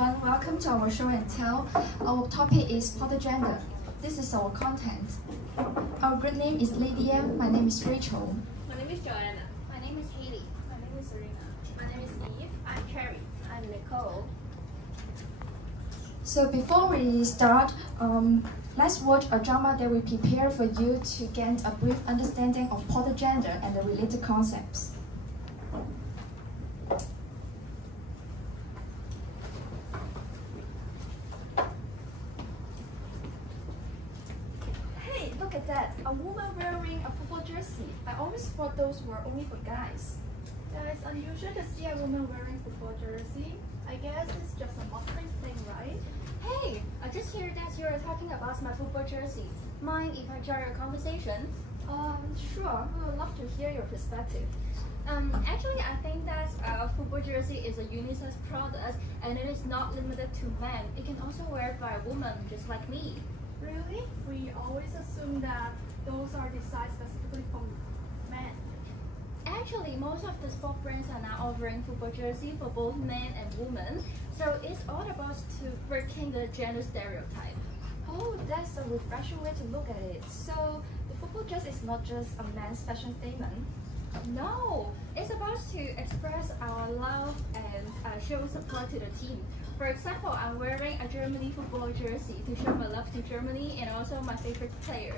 everyone, welcome to our show and tell. Our topic is portagender. This is our content. Our group name is Lady M. My name is Rachel. My name is Joanna. My name is Haley. My name is Serena. My name is Eve. I'm Carrie. I'm Nicole. So before we start, let's watch a drama that we prepare for you to gain a brief understanding of portagender and the related concepts. Hey, look at that! A woman wearing a football jersey. I always thought those were only for guys. Yeah, it's unusual to see a woman wearing football jersey. I guess it's just a Muslim thing, right? Hey, I just heard that you're talking about my football jersey. Mind if I join your conversation? Sure. We would love to hear your perspective. Actually, I think that football jersey is a unisex product, and it is not limited to men. It can also wear by a woman, just like me. Really? We always assume that those are designed specifically for men. Actually, most of the sport brands are now offering football jersey for both men and women. So it's all about breaking the gender stereotype. Oh, that's a refreshing way to look at it. So the football jersey is not just a man's fashion statement. No, it's about to express our love and show support to the team. For example, I'm wearing a Germany football jersey to show my love to Germany and also my favorite player,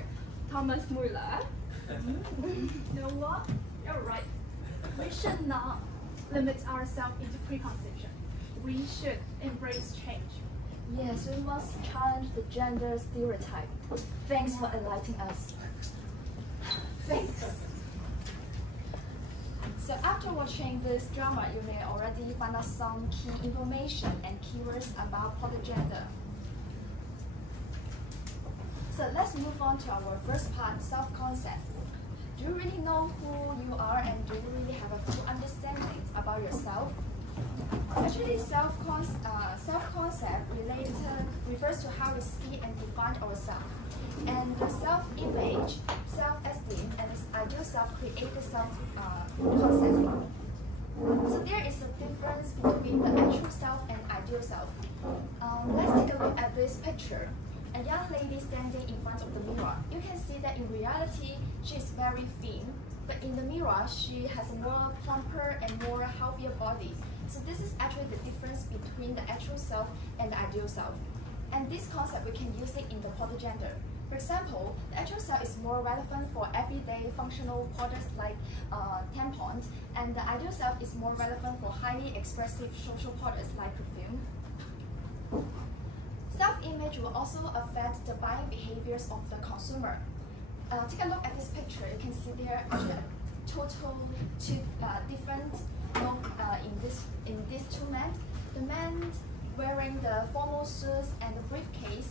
Thomas Müller. You know what? You're right. We should not limit ourselves into preconception. We should embrace change. Yes, we must challenge the gender stereotype. Thanks for enlightening us. Thanks. So after watching this drama, you may already find out some key information and keywords about portagender. So let's move on to our first part, self-concept. Do you really know who you are and do you really have a full understanding about yourself? Actually, self-concept refers to how we see and define ourselves. And the self-image, self-esteem, and the ideal self create the self-concept. So there is a difference between the actual self and ideal self. Let's take a look at this picture. A young lady standing in front of the mirror. You can see that in reality, she is very thin, but in the mirror, she has a more plumper and more healthier body. So this is actually the difference between the actual self and the ideal self. And this concept, we can use it in the portagender. For example, the actual self is more relevant for everyday functional products like tampons, and the ideal self is more relevant for highly expressive social products like perfume. Self-image will also affect the buying behaviors of the consumer. Take a look at this picture. You can see there are total two different look in these two men. The man wearing the formal suits and the briefcase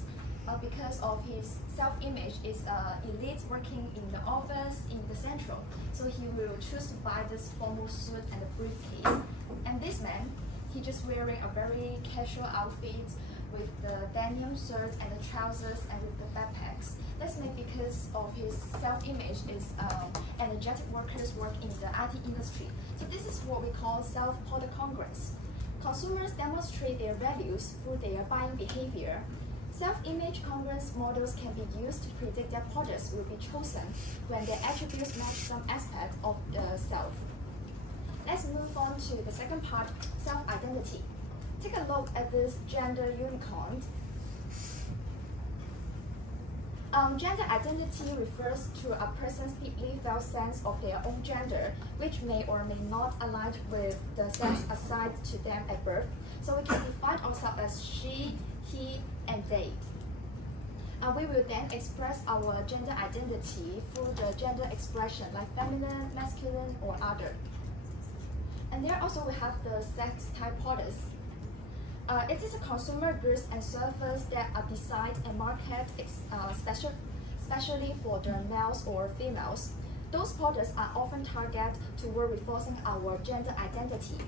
because of his self-image is elite working in the office in the central. So he will choose to buy this formal suit and the briefcase. And this man, he just wearing a very casual outfit with the denim shirts and the trousers and with the backpacks. That's maybe because of his self-image is energetic workers work in the IT industry. So this is what we call self-portagondress. Consumers demonstrate their values through their buying behavior. Self-image congruence models can be used to predict their products will be chosen when their attributes match some aspect of the self. Let's move on to the second part, self-identity. Take a look at this gender unicorn. Gender identity refers to a person's deeply felt sense of their own gender, which may or may not align with the sex assigned to them at birth. So we can define ourselves as she, he, and they. We will then express our gender identity through the gender expression like feminine, masculine, or other. And there also we have the sex type products. It is a consumer goods and services that are designed and marketed especially for the males or females. Those products are often targeted toward reinforcing our gender identity.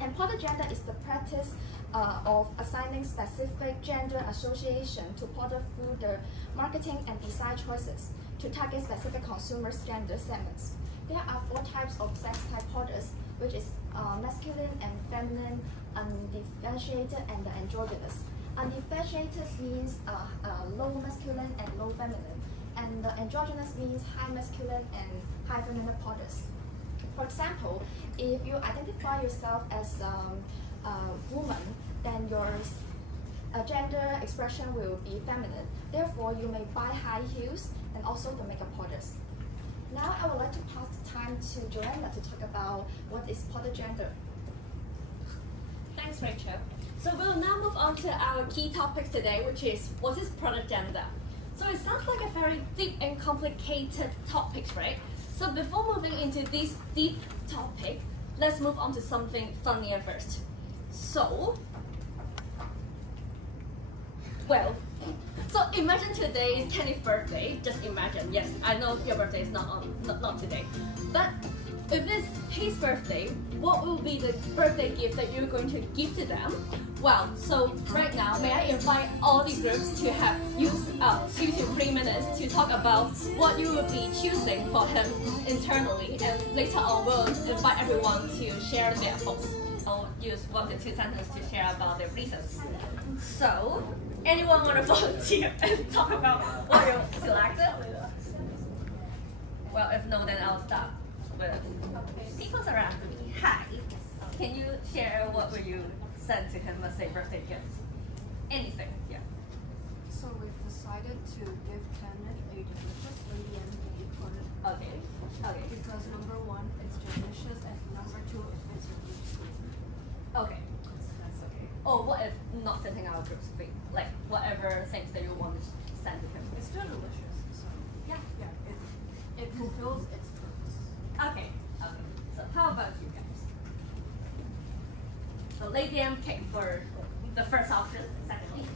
And portagender is the practice of assigning specific gender association to product through the marketing and design choices to target specific consumers' gender segments. There are 4 types of sex type products, which is masculine and feminine, undifferentiated and androgynous. Undifferentiated means low masculine and low feminine, and the androgynous means high masculine and high feminine bodies. For example, if you identify yourself as a woman, then your gender expression will be feminine. Therefore, you may buy high heels and also the makeup powders. Now, I would like to pass the time to Joanna to talk about what is product gender. Thanks, Rachel. So we'll now move on to our key topic today, which is what is product gender? So it sounds like a very deep and complicated topic, right? So before moving into this deep topic, let's move on to something funnier first. So imagine today is Kenny's birthday. Just imagine. Yes, I know your birthday is not today, but if it's his birthday, what will be the birthday gift that you're going to give to them? Well, so right now, may I invite all the groups to have used 2 to 3 minutes to talk about what you will be choosing for him internally, and later on we'll invite everyone to share their thoughts. I'll use 1 to 2 sentences to share about their reasons. So, anyone want to volunteer and talk about what you selected? Well, if no, then I'll start with people around me. Hi, can you share what will you send to him as a birthday gift? Anything, yeah. So we've decided to give Kenneth a delicious lady MKTG product. Okay. Because number 1, it's delicious, and number 2, it fits your group suite. Okay. That's okay. Oh, what if not fitting our group suite? Like whatever things that you want to send to him. It's still delicious. So Yeah. it fulfills its purpose. Okay. So how about you guys? So Lady MK for the first option, secondly.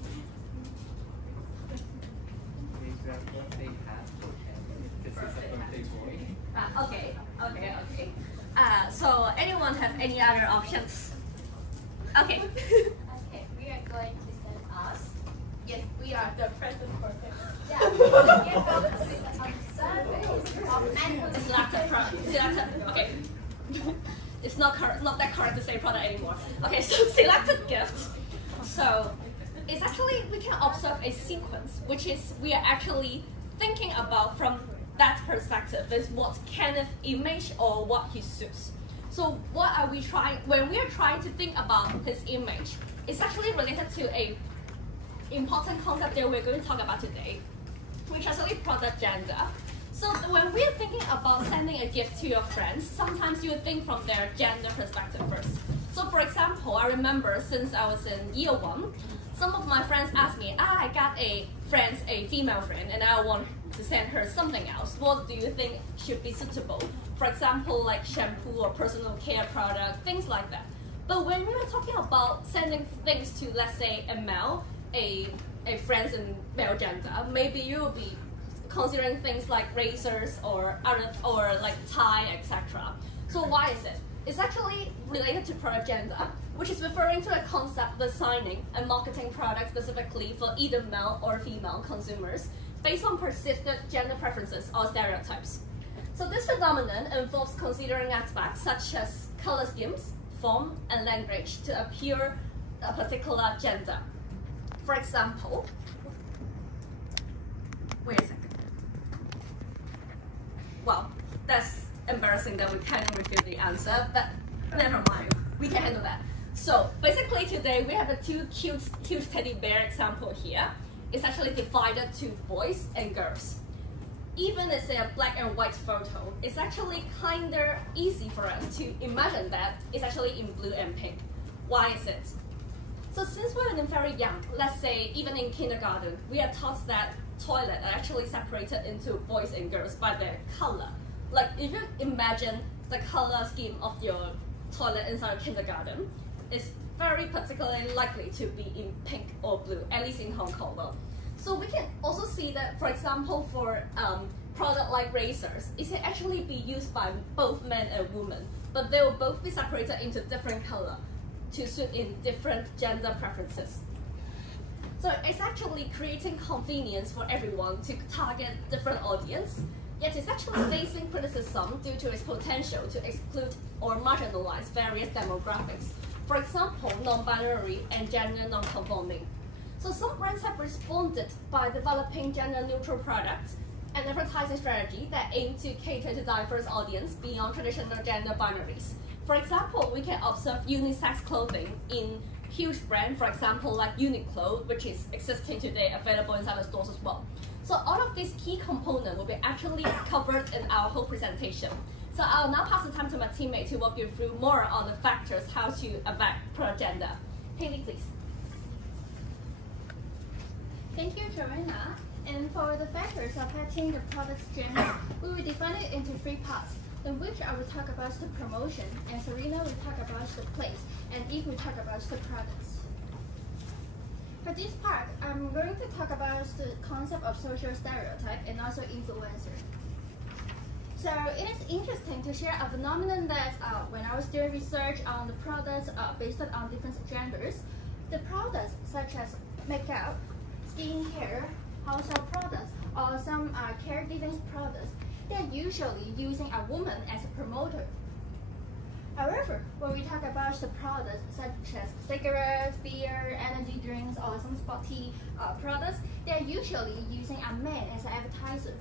Maybe a birthday hat for Kenny, because he's a birthday boy. Okay. So anyone have any other options? Okay. Okay, we are going to send us. Yes, we are the present for him. Yeah, Okay. It's not that correct to say product anymore. Okay, so selected gift. So it's actually, we can observe a sequence, which is we are actually thinking about from that perspective is what Kenneth image or what he suits. So what are we trying, when we are trying to think about his image, it's actually related to a important concept that we're going to talk about today, which is actually product gender. So when we're thinking about sending a gift to your friends, sometimes you think from their gender perspective first. So for example, I remember since I was in year 1, some of my friends asked me, I got a female friend, and I want to send her something else. What do you think should be suitable? For example, like shampoo or personal care product, things like that. But when we were talking about sending things to, let's say, a male, a friends in male gender, maybe you will be considering things like razors or like tie, etc. So why is it? It's actually related to product gender, which is referring to a concept designing and marketing products specifically for either male or female consumers based on persistent gender preferences or stereotypes. So this phenomenon involves considering aspects such as color schemes, form, and language to appear a particular gender. For example, wait a second. Well, that's embarrassing that we can't reveal the answer, but never mind, we can handle that. So basically today we have a 2 cute teddy bear example here. It's actually divided to boys and girls. Even it's a black and white photo, it's actually kinda easy for us to imagine that it's actually in blue and pink. Why is it? So since we're very young, let's say even in kindergarten, we are taught that toilets are actually separated into boys and girls by their color. Like if you imagine the color scheme of your toilet inside kindergarten, it's very particularly likely to be in pink or blue, at least in Hong Kong. So we can also see that, for example, for product like razors, it can actually be used by both men and women, but they will both be separated into different color to suit in different gender preferences. So it's actually creating convenience for everyone to target different audience, yet it's actually facing criticism due to its potential to exclude or marginalize various demographics. For example, non-binary and gender non-conforming. So some brands have responded by developing gender-neutral products and advertising strategy that aim to cater to diverse audience beyond traditional gender binaries. For example, we can observe unisex clothing in huge brands, for example, like Uniqlo, which is existing today, available inside the stores as well. So all of these key components will be actually covered in our whole presentation. So I'll now pass the time to my teammate to walk you through more on the factors how to affect product gender. Haley, please. Thank you, Joanna. And for the factors affecting the product's gender, we will define it into 3 parts, in which I will talk about the promotion, and Serena will talk about the place, and Eve will talk about the products. For this part, I'm going to talk about the concept of social stereotype and also influencer. So it is interesting to share a phenomenon that when I was doing research on the products based on different genders, the products such as makeup, skincare, household products, or some caregiving products, they're usually using a woman as a promoter. However, when we talk about the products such as cigarettes, beer, energy drinks, or some sporty products, they're usually using a man as an advertiser.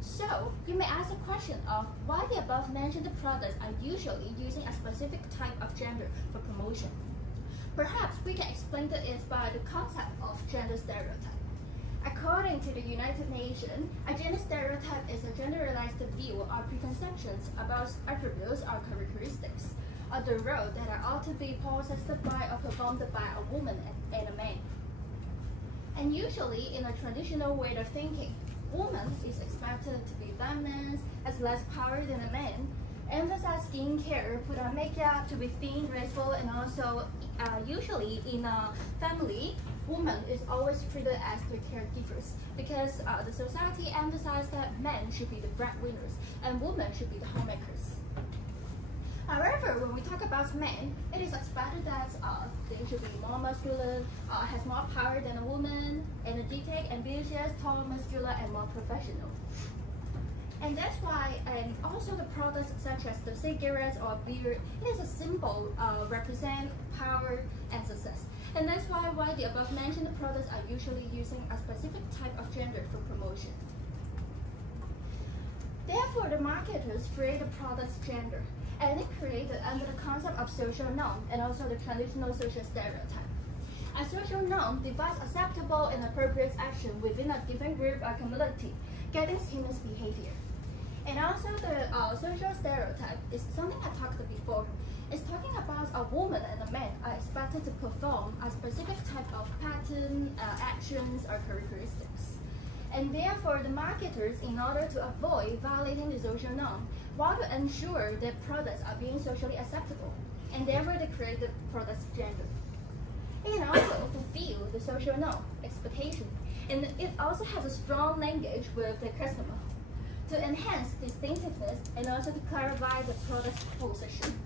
So, you may ask the question of why the above mentioned products are usually using a specific type of gender for promotion. Perhaps we can explain this by the concept of gender stereotype. According to the United Nations, a gender stereotype is a generalized view or preconceptions about attributes or characteristics of the role that are ought to be possessed by or performed by a woman and a man. And usually, in a traditional way of thinking, woman is expected to be feminine, has less power than a man, emphasize skincare, put on makeup to be thin, graceful, and also usually in a family, woman is always treated as the caregivers because the society emphasizes that men should be the breadwinners and women should be the homemakers. However, when we talk about men, it is expected that they should be more masculine, has more power than a woman, energetic, ambitious, tall, muscular, and more professional. And that's why, and also the products such as the cigarettes or beer, it is a symbol represent power and success. And that's why the above mentioned products are usually using a specific type of gender for promotion. Therefore, the marketers create the product's gender, and they create it under the concept of social norm and also the traditional social stereotype. A social norm defines acceptable and appropriate action within a given group or community, guiding human behavior. And also the social stereotype is something I talked before. It's talking about a woman and a man are expected to perform a specific type of pattern, actions, or characteristics. And therefore, the marketers, in order to avoid violating the social norm, want to ensure that products are being socially acceptable, and therefore they create the product's gender. It can also fulfill the social norm, expectation, and it also has a strong linkage with the customer to enhance distinctiveness and also to clarify the product's position.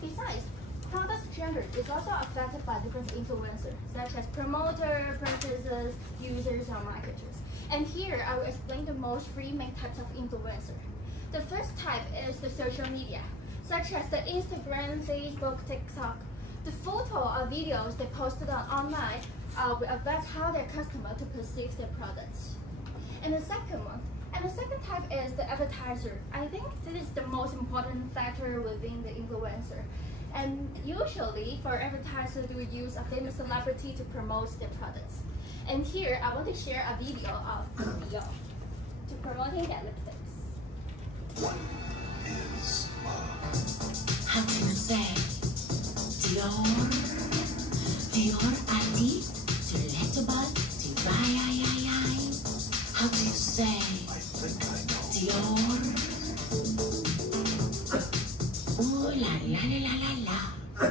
Besides, product's gender is also affected by different influencers, such as promoter, purchasers, users, or marketers. And here, I will explain the most 3 main types of influencer. The first type is the social media, such as the Instagram, Facebook, TikTok. The photo or videos they posted online will affect how their customer to perceive their products. And the second type is the advertiser. I think this is the most important factor within the influencer. And usually, for advertisers, they will use a famous celebrity to promote their products. And here, I want to share a video of Dior to promoting their lipsticks. What is how can you say Dior, Dior Adi, delectable, how do you say Dior? Ooh la la la la la la.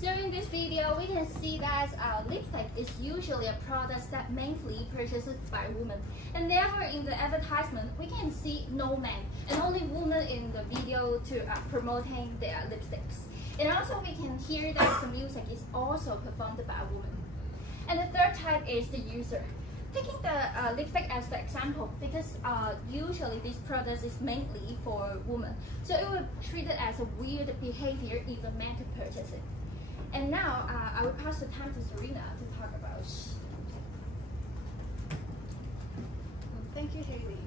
So in this video, we can see that lipstick is usually a product that mainly purchased by women. And therefore, in the advertisement, we can see no man and only women in the video to promoting their lipsticks. And also, we can hear that the music is also performed by a woman. And the third type is the user. Taking the lipstick as the example, because usually this product is mainly for women, so it will treat it as a weird behavior if a man to purchase it. And now I will pass the time to Serena to talk about. Thank you, Haley.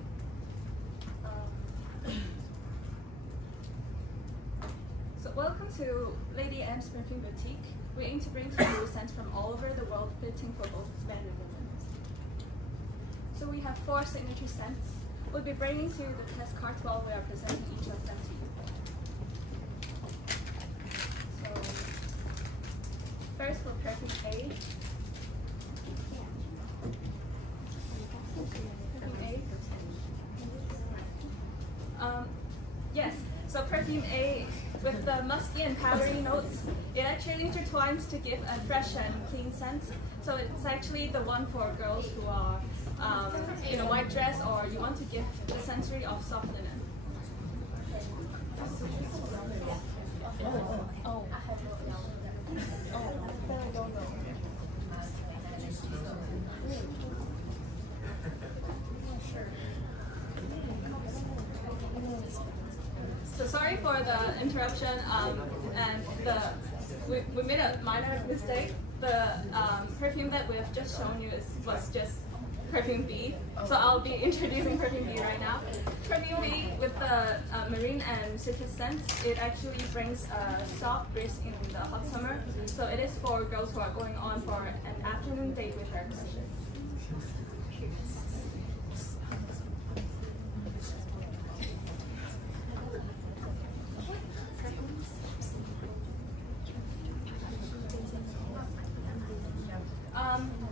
So welcome to Lady M's Perfume Boutique. We aim to bring to you scents from all over the world, fitting for both men and women. So we have 4 signature scents. We'll be bringing to you the test cards while we are presenting each of them to you. So first for perfume A. Yes, so perfume A, with the musky and powdery notes, it actually intertwines to give a fresh and clean scent. So it's actually the one for girls who are in a white dress, or you want to give the sensory of soft linen. So sorry for the interruption, and we made a minor mistake. The perfume that we've just shown you was just perfume B. So I'll be introducing perfume B right now. Perfume B with the marine and citrus scents, it actually brings a soft breeze in the hot summer. So it is for girls who are going on for an afternoon date with their crushes.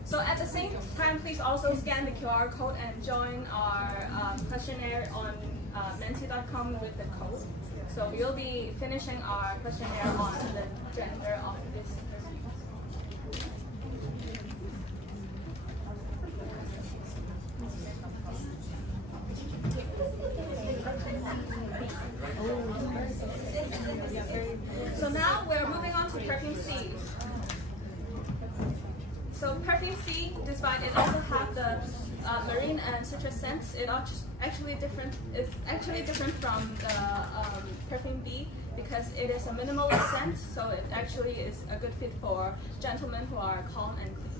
So at the same time, please also scan the QR code and join our questionnaire on menti.com with the code. So we'll be finishing our questionnaire on the gender of this person. So now we're moving on to perfume C. So perfume C, despite it also have the marine and citrus scents, it's actually different from the perfume B because it is a minimalist scent. So it actually is a good fit for gentlemen who are calm and clean.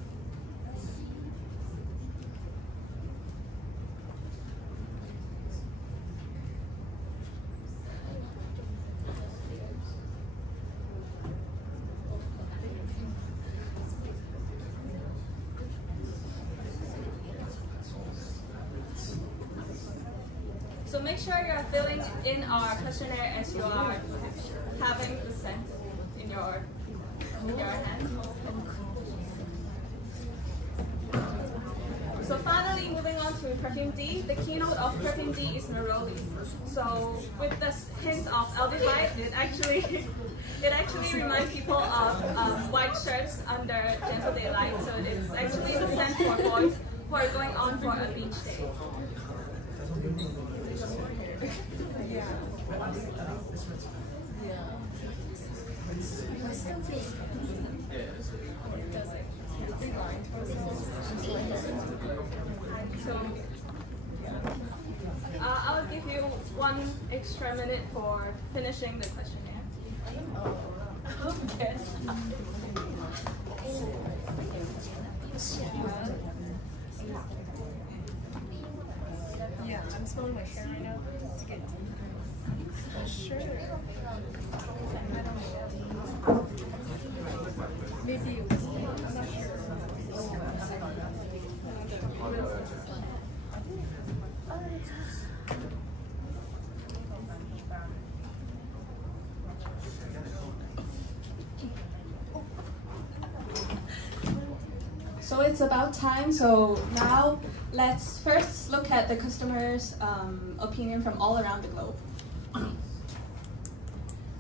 So make sure you are filling in our questionnaire as you are having the scent in your hand. So finally, moving on to perfume D, the keynote of perfume D is neroli. So with the hints of aldehyde, it actually reminds people of white shirts under gentle daylight. So it's actually the scent for boys who are going on for a beach day. So I'll give you 1 extra minute for finishing the questionnaire. Okay. Yeah, I'm smelling my hair right now. It's good. Sure. I don't know. Maybe it was me. I'm not sure. So it's about time. So now let's first look at the customer's opinion from all around the globe.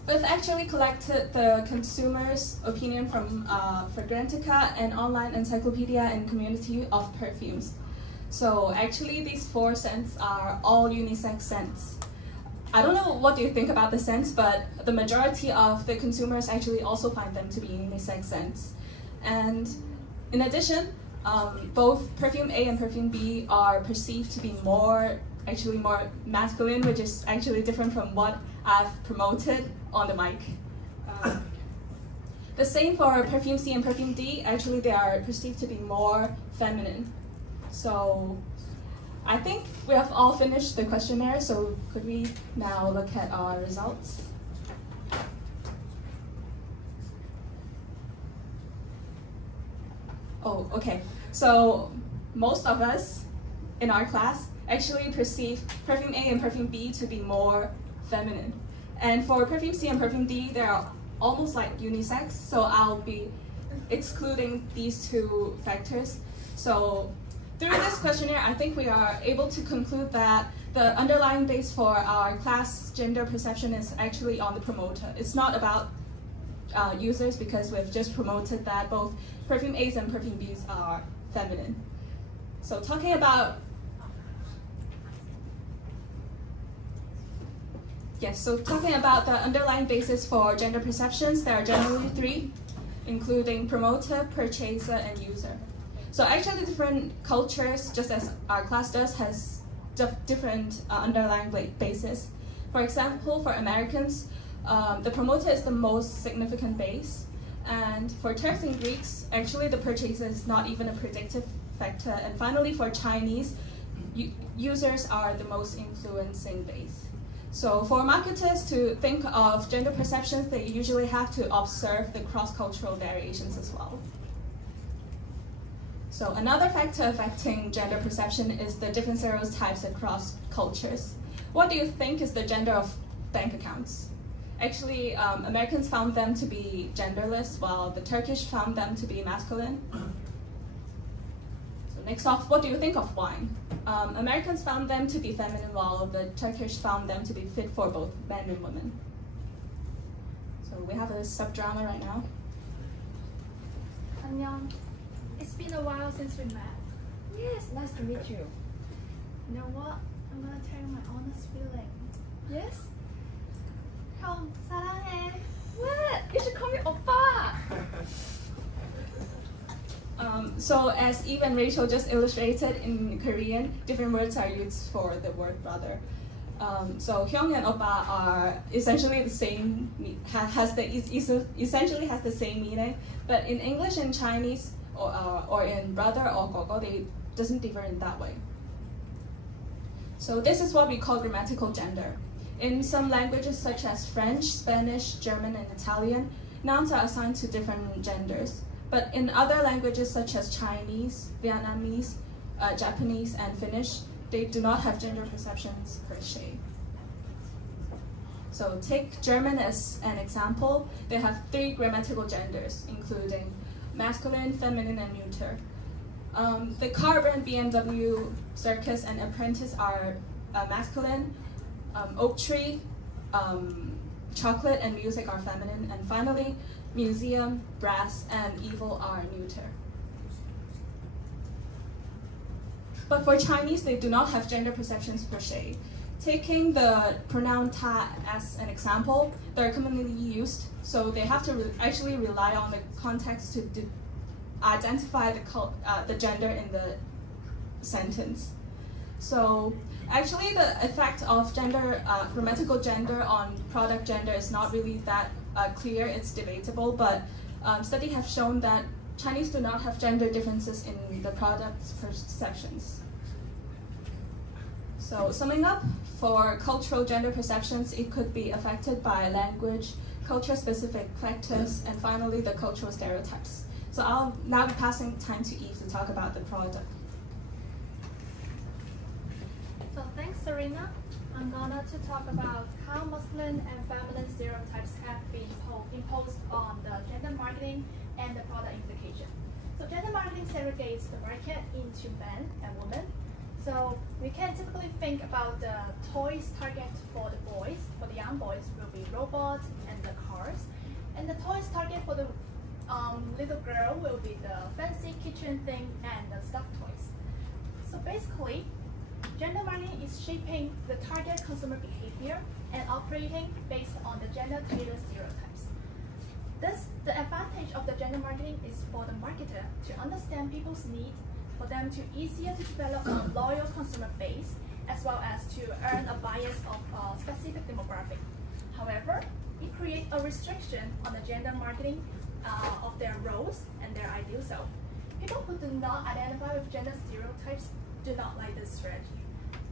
We've actually collected the consumer's opinion from Fragrantica, an online encyclopedia and community of perfumes. So actually these 4 scents are all unisex scents. I don't know what you think about the scents, but the majority of the consumers actually also find them to be unisex scents. And in addition, both perfume A and perfume B are perceived to be more masculine, which is actually different from what I've promoted on the mic. The same for perfume C and perfume D. Actually, they are perceived to be more feminine. So I think we have all finished the questionnaire, so could we now look at our results? Oh, okay. So most of us in our class actually perceive perfume A and perfume B to be more feminine. And for perfume C and perfume D, they are almost like unisex, so I'll be excluding these two factors. So through this questionnaire, I think we are able to conclude that the underlying base for our class gender perception is actually on the promoter. It's not about users, because we've just promoted that both perfume A's and perfume B's are feminine. So talking about the underlying basis for gender perceptions, there are generally three, including promoter, purchaser, and user. So actually different cultures, just as our class does, has different underlying basis. For example, for Americans, the promoter is the most significant base. And for Turks and Greeks, actually the purchaser is not even a predictive factor. And finally, for Chinese, users are the most influencing base. So for marketers to think of gender perceptions, they usually have to observe the cross-cultural variations as well. So another factor affecting gender perception is the different stereotypes across cultures. What do you think is the gender of bank accounts? Actually, Americans found them to be genderless, while the Turkish found them to be masculine. So next off, what do you think of wine? Americans found them to be feminine, while the Turkish found them to be fit for both men and women. So we have a sub-drama right now. Annyeong. It's been a while since we met. Yes, nice to meet you. You know what? I'm gonna tell you my honest feeling. Yes? 형, 사랑해. What? You should call me oppa. So as Eve and Rachel just illustrated, in Korean, different words are used for the word brother. So hyung and oppa are essentially the same, essentially has the same meaning, but in English and Chinese, or in brother or gogo, they doesn't differ in that way. So this is what we call grammatical gender. In some languages such as French, Spanish, German, and Italian, nouns are assigned to different genders. But in other languages such as Chinese, Vietnamese, Japanese, and Finnish, they do not have gender perceptions per se. So take German as an example. They have 3 grammatical genders, including masculine, feminine, and neuter. The car brand BMW, Circus, and Apprentice are masculine. Oak tree, chocolate, and music are feminine. And finally, museum, brass, and evil are neuter. But for Chinese, they do not have gender perceptions per se. Taking the pronoun ta as an example, they're commonly used, so they have to actually rely on the context to identify the gender in the sentence. So actually the effect of gender, grammatical gender on product gender is not really that clear, it's debatable, but studies have shown that Chinese do not have gender differences in the product's perceptions. So summing up, for cultural gender perceptions, it could be affected by language, culture-specific factors, and finally the cultural stereotypes. So I'll now be passing time to Eve to talk about the product. So thanks, Serena. I'm gonna to talk about how masculine and feminine stereotypes have been imposed on the gender marketing and the product implication. So gender marketing segregates the market into men and women. So we can typically think about the toys target for the boys. For the young boys will be robots and the cars. And the toys target for the little girl will be the fancy kitchen thing and the stuffed toys. So basically, gender marketing is shaping the target consumer behavior and operating based on the gender tailored stereotypes. The advantage of the gender marketing is for the marketer to understand people's needs, for them to easier to develop a loyal consumer base, as well as to earn a bias of a specific demographic. However, it creates a restriction on the gender marketing of their roles and their ideal self. People who do not identify with gender stereotypes do not like this strategy.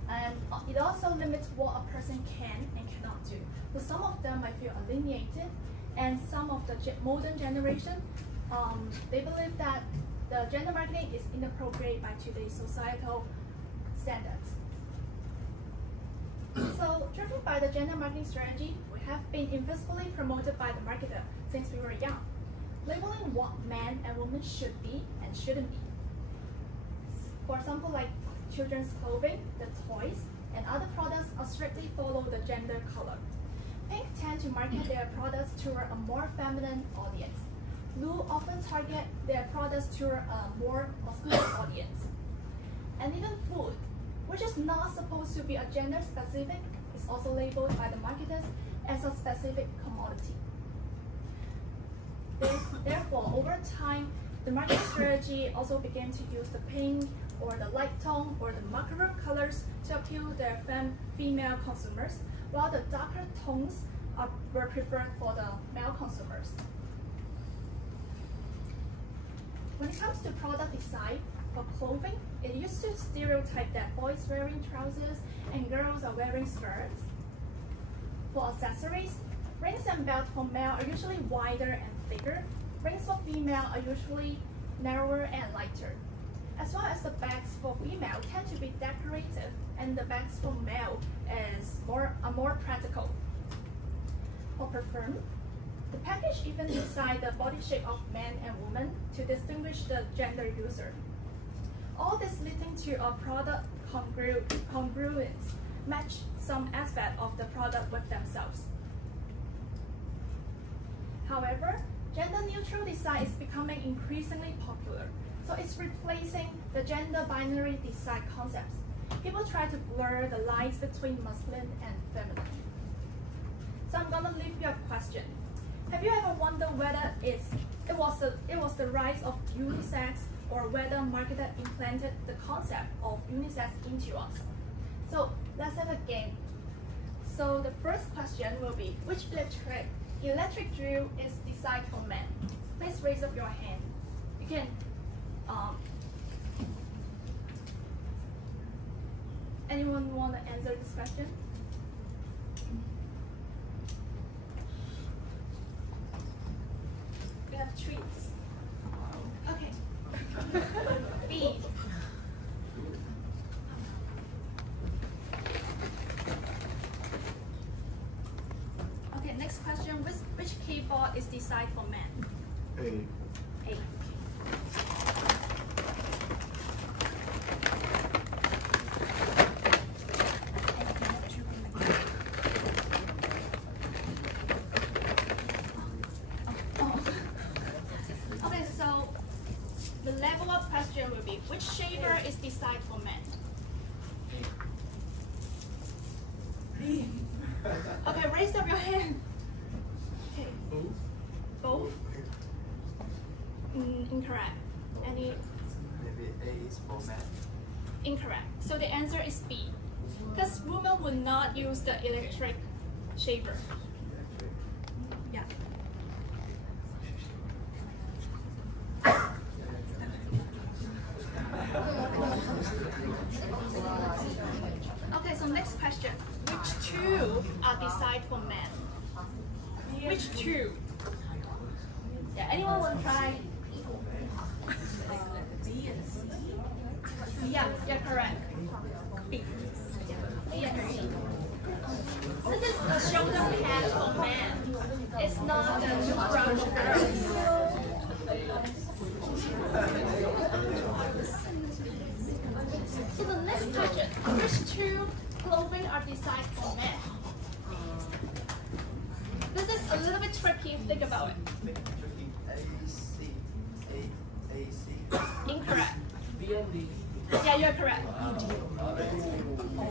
And it also limits what a person can and cannot do. So some of them might feel alienated, and some of the modern generation, they believe that the gender marketing is inappropriate by today's societal standards. So, driven by the gender marketing strategy, we have been invisibly promoted by the marketer since we were young, labeling what men and women should be and shouldn't be. For example, like children's clothing, the toys, and other products are strictly follow the gender color. Pink tend to market their products toward a more feminine audience. Blue often target their products toward a more masculine audience. And even food, which is not supposed to be a gender specific, is also labeled by the marketers as a specific commodity. Therefore, over time, the marketing strategy also began to use the pink or the light tone or the macaron colors to appeal to their female consumers, while the darker tones were preferred for the male consumers. When it comes to product design for clothing, it used to stereotype that boys wearing trousers and girls are wearing skirts. For accessories, rings and belts for male are usually wider and thicker. Rings for female are usually narrower and lighter. As well as the bags for female tend to be decorative, and the bags for male are more practical. For perfume, the package even decide the body shape of men and women to distinguish the gender user. All this leading to a product congruence, match some aspect of the product with themselves. However, gender-neutral design is becoming increasingly popular, so it's replacing the gender binary design concepts. People try to blur the lines between masculine and feminine. So I'm gonna leave you a question. Have you ever wondered whether it was the rise of unisex, or whether marketer implanted the concept of unisex into us? So let's have a game. So the first question will be, which electric drill is designed for men? Please raise up your hand. You can anyone want to answer this question? We have treats. Okay. B. Okay, next question. Which keyboard is designed for men? A. Okay, so the level up question will be, which shaver is designed for men? Okay, raise up your hand. Okay. Both? Incorrect. Any? Maybe A is for men. Incorrect. So the answer is B. Because women would not use the electric shaver. Yeah. Okay, so next question. Which two are designed for men? Which two? Yeah, anyone want to try? Yeah, you're correct. B. B and C. This is a shoulder pad for men. It's not a toothbrush for girls. So the next question, which two clothing are designed for men? This is a little bit tricky, think about it. Incorrect. Yeah, you're correct.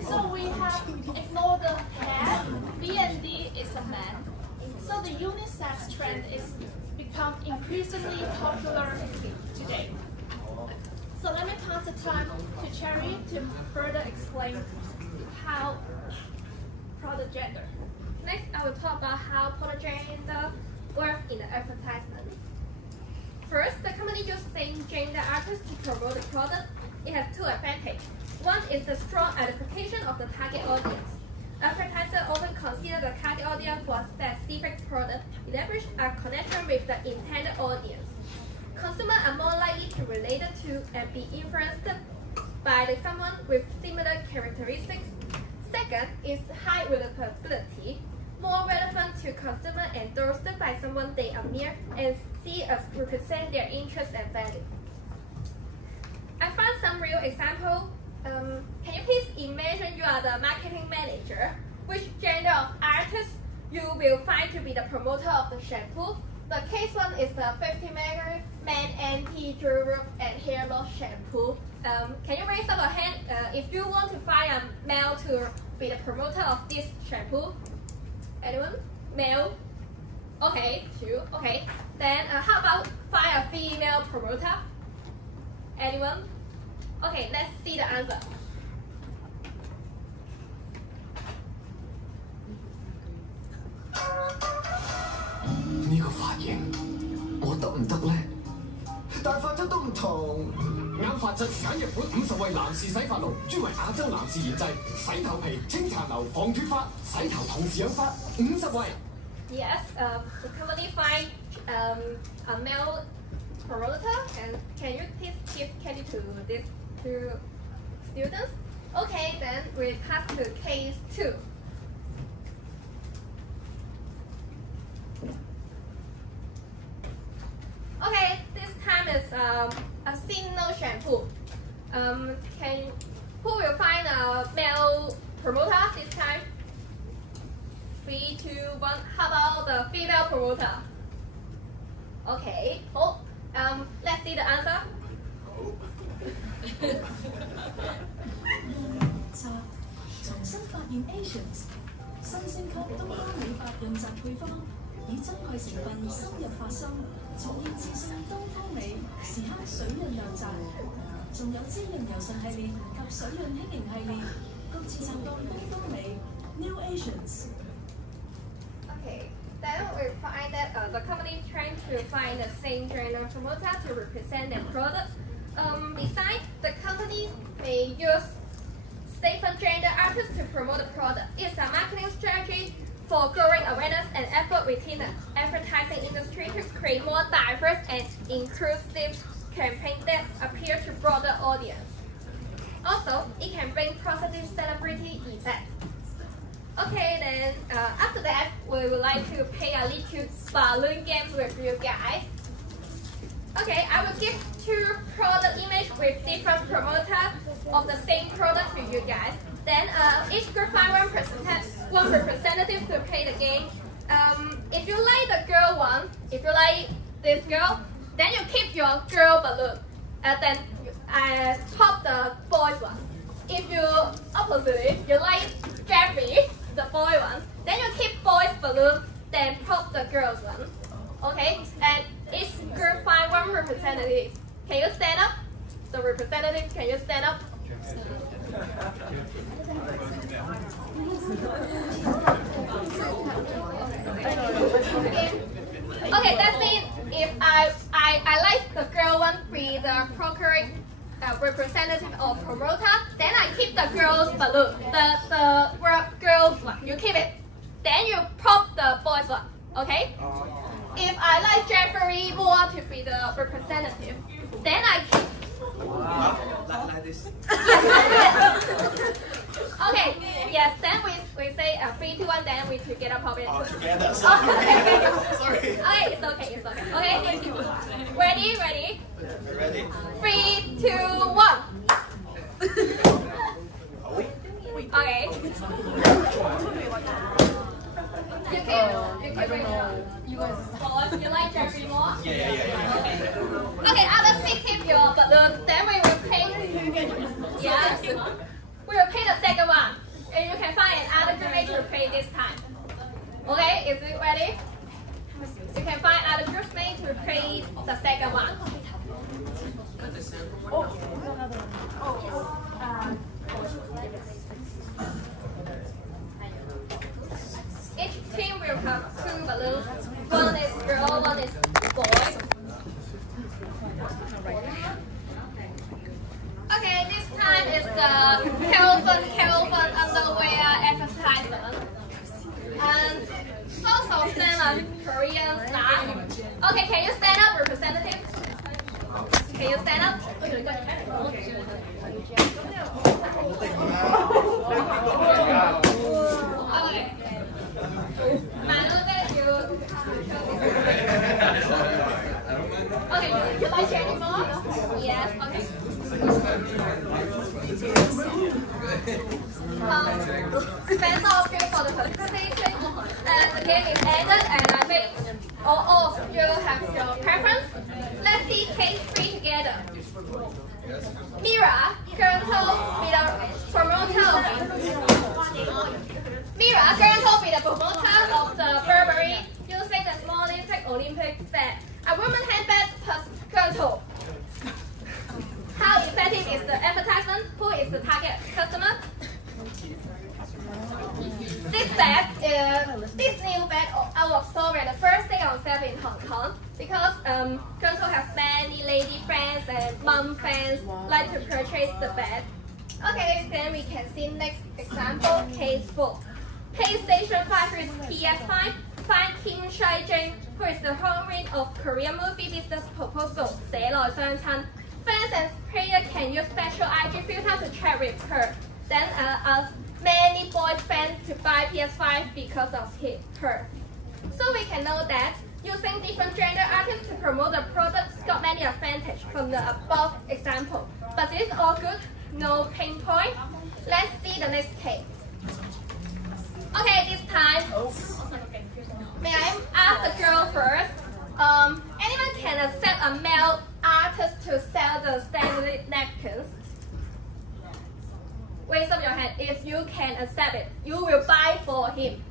So we have ignored the pad. B and D is a man. So the unisex trend is become increasingly popular today. So let me pass the time to Cherry to further explain how product gender. Next, I will talk about how product gender works in the advertisement. First, the company uses same gender artists to promote the product. It has two advantages. One is the strong identification of the target audience. Advertisers often consider the target audience for a specific product, establish a connection with the intended audience. Consumers are more likely to relate to and be influenced by someone with similar characteristics. Second is high relatability, more relevant to consumers endorsed by someone they admire and see as represent their interests and value. I found some real example. Can you please imagine you are the marketing manager? Which gender of artist you will find to be the promoter of the shampoo? The case one is the 50 Man Anti-Dandruff and Hair Loss Shampoo. Can you raise up a hand if you want to find a male to be the promoter of this shampoo? Anyone? Male? Okay, two. Okay. Then how about find a female promoter? Anyone? Okay, let's see the answer. 呢個髮型我得唔得呢？但髮質都唔同，啱髮質揀日本50位男士洗髮露，專為亞洲男士研製，洗頭皮、清殘留、防脫髮，洗頭同時養髮50位。Yes, the company find a male promoter, and can you please give credit to these two students? Okay, then we pass to case 2. Okay, this time is a single shampoo. Who will find a male promoter this time? 3, 2, 1. How about the female promoter? Okay. Oh, let's see the answer. 重新發現 Asians 新升級東方美白潤澤配方，以珍貴成分深入發心，重現自信東方美，時刻水潤亮澤。仲有滋潤柔順系列及水潤輕盈系列，各自撐當東方美 New Asians。 Okay, then we find that the company trying to find the same gender promoter to represent their product. Besides, the company may use different gender artists to promote the product. It's a marketing strategy for growing awareness and effort within the advertising industry to create more diverse and inclusive campaigns that appeal to broader audience. Also, it can bring positive celebrity effects. Okay, then after that, we would like to play a little balloon games with you guys. Okay, I will give 2 product images with different promoters of the same product to you guys. Then each group find one representative to play the game. If you like the girl one, if you like this girl, then you keep your girl balloon. Then pop the boys one. If you oppositely, you like Jeffrey, the boy one, then you keep boys balloon, then pop the girls one. Okay, and each group find one representative. Can you stand up? The representative, can you stand up? Okay, that means if I like the girl one be the procuring representative or promoter, then I keep the girls balloon. The girls one, you keep it. Then you pop the boys one. Okay? If I like Jeffrey more to be the representative, then I keep. Like this. Okay, yes, then we say 3, 2, 1, then we together pop it. Oh, together. Sorry. Sorry. Okay, it's okay, it's okay. Okay, ready? Ready. 3, 2, 1. Okay. You keep you like Jeffrey more? Yeah. Okay, others keep your balloon. Then we will pay. Yes. We will pay the second one. And you can find another grenade to play this time. Okay, is it ready? You can find other groups made to replace the second one. Each team will have 2 balloons. One is girl, one is boy. Okay, this time is the Kelvin underwear advertisement. And most of them are Korean style. Okay, can you stand up, representative? Can you stand up? Okay. Okay, you like changing more? Yes, okay. Thanks all of you for the participation. And the game is ended, and I think all of you have your preference. Let's see case 3 together. Mira, guarantor be the promoter of the Burberry using the small Olympic bag. A woman handbag plus guarantor. How effective is the advertisement? Who is the target customer? This new bag out of store when the first day on sale in Hong Kong because Guarantor has many lady friends and mom friends like to purchase the bag. Okay, then we can see next example, case 4. PlayStation 5 is PS5. Find Kim Shai-jin, who is the heroine of Korean movie business proposal, 寫來相親. Fans and players can use special IG filter to chat with her. Then many boys fans to buy PS5 because of her. So we can know that using different gender items to promote the product got many advantages from the above example. But is it all good? No pain point? Let's see the next case. Okay, this time, may I ask the girl first? Anyone can accept a male artist to sell the standard napkins? Raise up your hand if you can accept it. You will buy for him.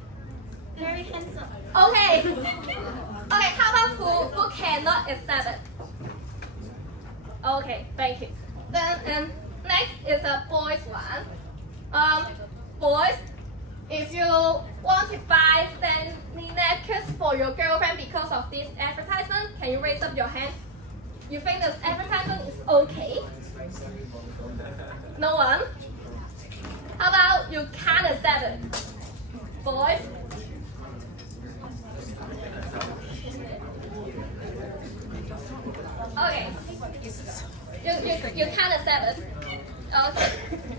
Very handsome. Okay. Okay, how about who cannot accept it? Okay, thank you. Then next is a boys one. Boys, if you want to buy standard napkins for your girlfriend because of this advertisement, can you raise up your hand? You think this advertisement is okay? No one? How about you can't accept it? Boys? Okay. You can't accept it. Okay.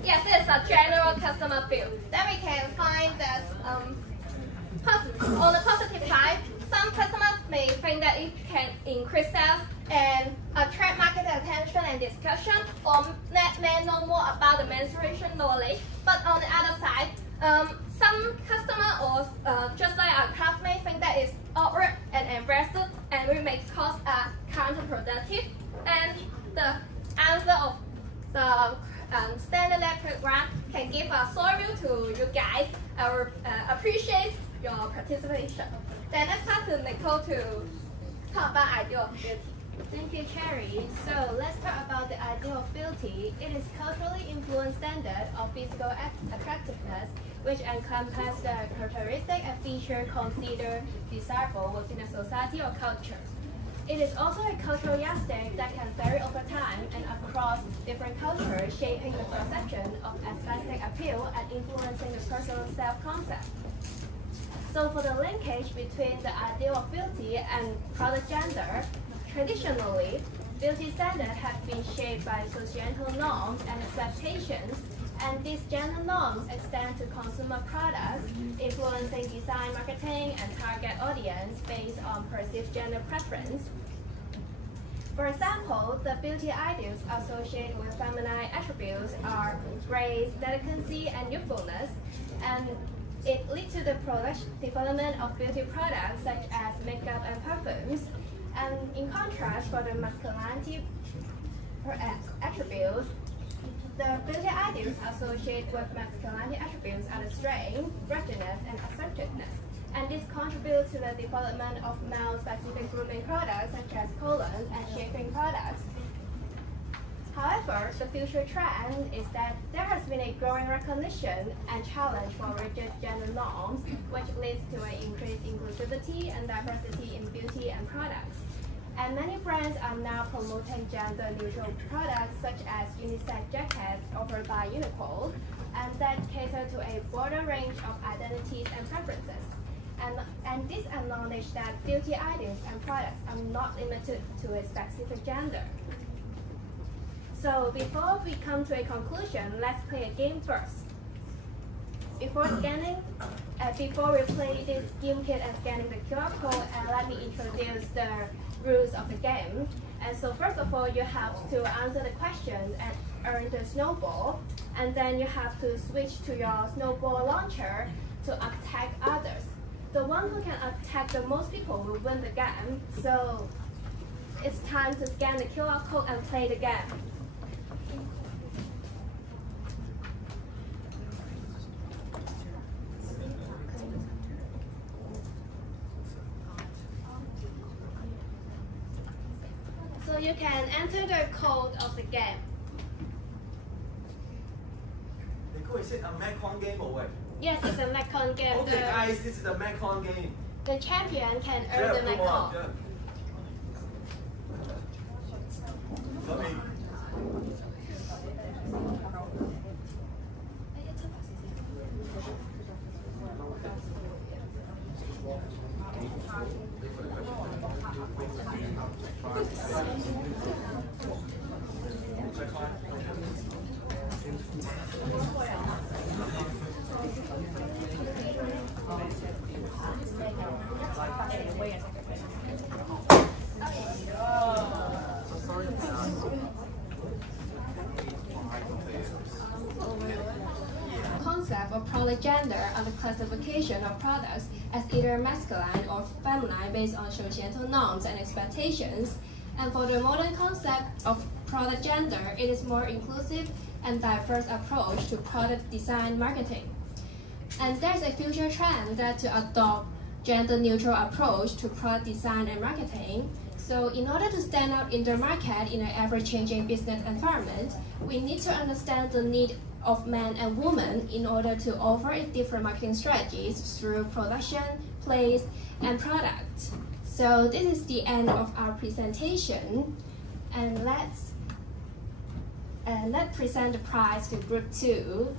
Yes, it's a general customer feel. Then we can find that on the positive side, some customers may think that it can increase sales and attract market attention and discussion, or let men know more about the menstruation knowledge. But on the other side, some customers or just like our classmates think that it's awkward and embarrassing and it may cause counterproductive. And the answer of the standard lab program can give a short review to you guys. I will appreciate your participation. Then let's pass to Nicole to talk about ideal of beauty. Thank you, Cherry. So let's talk about the ideal of beauty. It is culturally influenced standard of physical attractiveness, which encompasses the characteristic and feature considered desirable within a society or culture. It is also a cultural yardstick that can vary over time and across different cultures, shaping the perception of aesthetic appeal and influencing the personal self-concept. So for the linkage between the ideal of beauty and product gender, traditionally, beauty standards have been shaped by societal norms and expectations, and these gender norms extend to consumer products, influencing design, marketing, and target audience based on perceived gender preference. For example, the beauty ideals associated with feminine attributes are grace, delicacy, and youthfulness, and it leads to the development of beauty products such as makeup and perfumes. And in contrast, for the masculinity attributes, the beauty ideals associated with masculinity attributes are the strength, ruggedness, and assertiveness. and this contributes to the development of male-specific grooming products such as colognes and shaving products. However, the future trend is that there has been a growing recognition and challenge for rigid gender norms, which leads to an increased inclusivity and diversity in beauty and products. And many brands are now promoting gender-neutral products such as unisex jackets offered by Uniqlo, and that cater to a broader range of identities and preferences. And this acknowledges that beauty items and products are not limited to a specific gender. So before we come to a conclusion, let's play a game first. Before we play this game kit and scanning the QR code, let me introduce the rules of the game. And so first of all, you have to answer the questions and earn the snowball. And then you have to switch to your snowball launcher to attack others. The one who can attack the most people will win the game. So it's time to scan the QR code and play the game. So you can enter the code of the game. 你估係識 a Macon game 冇喂 Yes, it's a Macon game. Okay, guys, this is a Macon game. The champion can earn the Macon. Let me. Concept of product gender are the classification of products as either masculine or feminine based on societal norms and expectations. And for the modern concept of product gender, it is more inclusive and diverse approach to product design marketing. And there's a future trend that to adopt gender-neutral approach to product design and marketing. So in order to stand out in the market in an ever-changing business environment, we need to understand the need of men and women in order to offer different marketing strategies through production, place, and product. So this is the end of our presentation, and let's present the prize to Group 2.